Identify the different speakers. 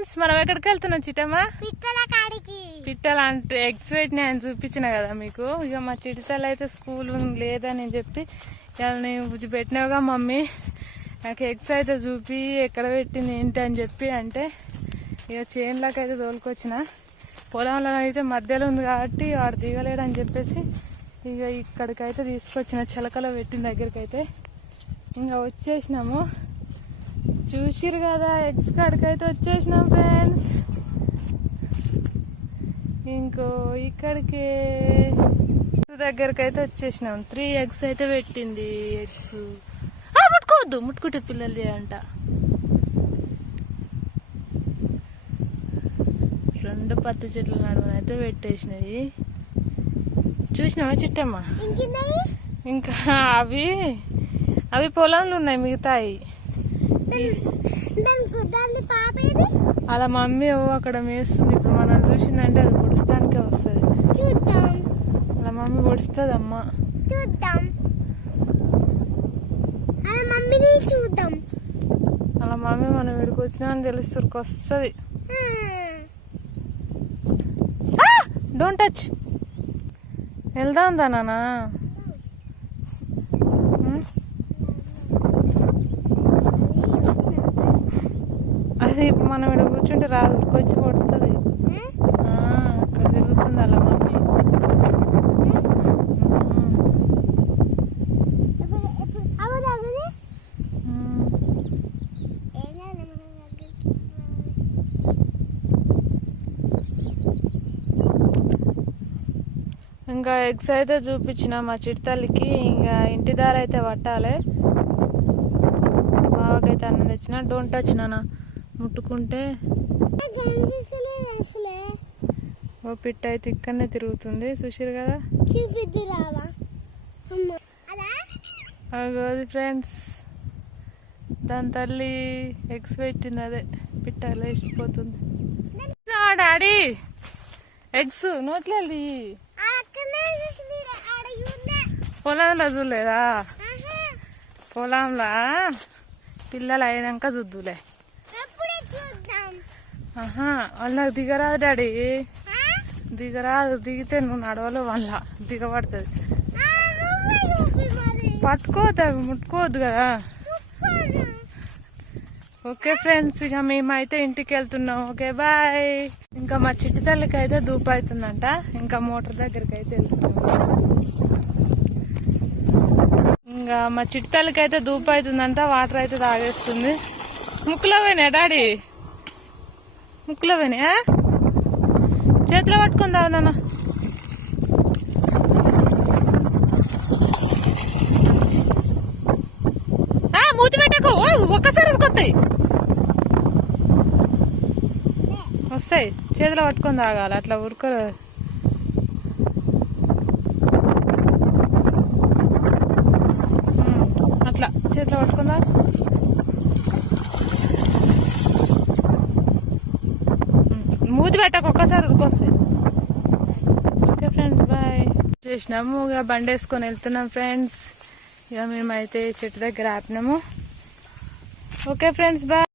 Speaker 1: Friends మనం ఎక్కడికి వెళ్తున్నాం చిట్టమ్మా?
Speaker 2: పిట్టల
Speaker 1: అంటే ఎగ్స్ పెట్టిన ఆయన చూపించిన కదా మీకు. ఇక మా చిటితలు అయితే స్కూల్ లేదని చెప్పి వాళ్ళని పెట్టినావుగా మమ్మీ. నాకు ఎగ్స్ అయితే చూపి ఎక్కడ పెట్టింది ఏంటి అని చెప్పి అంటే ఇక చేన్లోకి అయితే తోలుకొచ్చిన. పొలంలో అయితే మధ్యలో ఉంది కాబట్టి వాడు దిగలేడు అని చెప్పేసి ఇక ఇక్కడికైతే తీసుకొచ్చిన చిలకలో పెట్టిన దగ్గరికి అయితే ఇంకా వచ్చేసినాము. చూసిరు కదా ఎగ్స్ కాడికైతే వచ్చేసినాం ఫ్రెండ్స్ ఇంకో ఇక్కడికి దగ్గరికి అయితే వచ్చేసినాం. త్రీ ఎగ్స్ అయితే పెట్టింది ఎగ్స్ ముట్టుకోవద్దు ముట్టుకుంటే పిల్లలు అంట. రెండు పత్తి చెట్ల నడుమన అయితే పెట్టేసినాయి చూసినావా చిట్టమ్మ? ఇంకా అవి అవి పొలంలో ఉన్నాయి మిగతాయి. అలా మమ్మీ అక్కడ మేస్తుంది. ఇప్పుడు మనం చూసిందంటే అది పొడుస్తానికే వస్తుంది.
Speaker 2: చూద్దాం.
Speaker 1: అలా మమ్మీ పొడుస్తుంది అమ్మ
Speaker 2: చూద్దాం. అలా మమ్మీని చూద్దాం.
Speaker 1: అలా మమ్మీ మనం ఇక్కడికి వచ్చినా అని తెలుస్తురికి వస్తుంది. డోంట్ టచ్ వెళ్దాం దా నాన్న ఉమ్, అది ఇప్పుడు మనం ఇక్కడ కూర్చుంటే రాదు ఉరికొచ్చి పడుతుంది. అక్కడ తిరుగుతుంది అలా మమ్మీ. ఇంకా ఎగ్స్ అయితే చూపించిన మా చిట్టతల్లికి ఇంకా ఇంటి దారి అయితే పట్టాలి బావకైతే అన్నం తెచ్చిన డోంట్ టచ్ ముట్టుకుంటే ఓ పిట్ట అయితే ఇక్కడనే తిరుగుతుంది. చూసిరు కదా? అగోది ఫ్రెండ్స్ దాని తల్లి ఎగ్స్ పెట్టింది అదే. పిట్ట లేచిపోతుంది. డాడీ! ఎగ్స్ నోట్లేదు పొలంలో చూడలేదా? పొలంలో పిల్లలు అయినాక చూద్దులే. వాళ్ళకి దిగరాదు డాడీ. దిగరాదు దిగితే నువ్వు నడవలో వాళ్ళ దిగబడుతుంది. పట్టుకోవద్దు అవి ముట్టుకోవద్దు కదా. ఓకే ఫ్రెండ్స్ ఇక మేమైతే ఇంటికి వెళ్తున్నాం. Okay bye. ఇంకా మా చిట్టి తల్లికి అయితే దూపు అవుతుందంట. ఇంకా మోటార్ దగ్గరికి అయితే వెళ్తున్నాం. ఇంకా మా చిట్టి తల్లికి అయితే దూపు అవుతుందంట. వాటర్ అయితే తాగేస్తుంది. ముక్కులో పోయినా డాడీ? ముక్కులో పోయినా చేతిలో పట్టుకుందా నాన్న. మూతి పెట్టకు. ఒక్కసారి ఉడుకొస్తాయి వస్తాయి. చేతిలో పట్టుకొని తాగాలి అట్లా ఉరకరు. అట్లా. చేతిలో పట్టుకుందా? మూతి పెట్టకు ఒక్కసారి ఉరికొస్తాయి ఓకే ఫ్రెండ్స్ బాయ్. చేసినాము ఇక బండి వేసుకొని వెళ్తున్నాం ఫ్రెండ్స్. ఇక మేమైతే చెట్టు దగ్గర ఆపినాము. Okay friends bye.